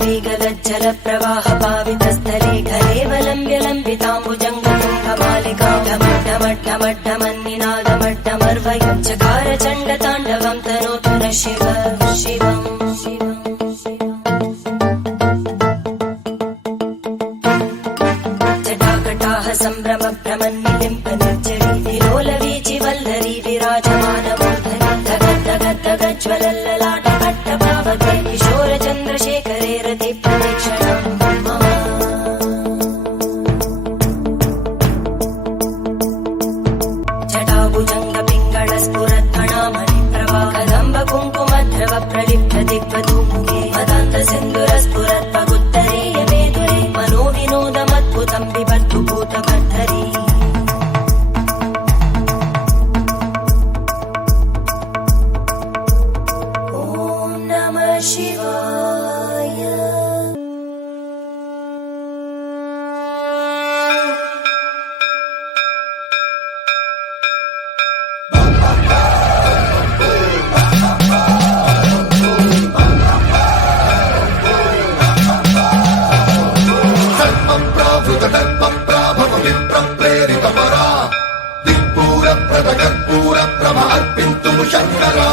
वेगलज्जल प्रवाह पावितस्थले घरेवलम्ब्य लम्बिताम्बुजङ्गमूकमालिकाढमड्ढमड्ढमन्निनादमड्ढमर्वयुच्चकार चण्डताण्डवं तनोतु नः शिव शिवम् जटाकटाह सम्भ्रम भ्रमन्निलिम्प निर्जरी विलोलवीचि वल्लरी विराजमानमूर्धनि धगद्धगद्धगज्ज्वलल्ललाट अट्टभावके किशोर चन्द्रशेखरे रति प्रदक्षिणम् जटाभुजङ्ग पिङ्गळ स्फुरत्कणामणिप्रभा कदम्ब कुङ्कुमद्रव प्रलिप्त दिग्वधूमुखे मदान्त सिन्दुर स्फुरत्पगुत्तरीय मेदुरे मनो विनोदमद्भुतं बिभर्तु भूतभर्धरी ॐ नमः शिवाय प्रेरितपरा दिक्पूर प्रद कर्पूर प्रभ अर्पिन्तु शङ्करा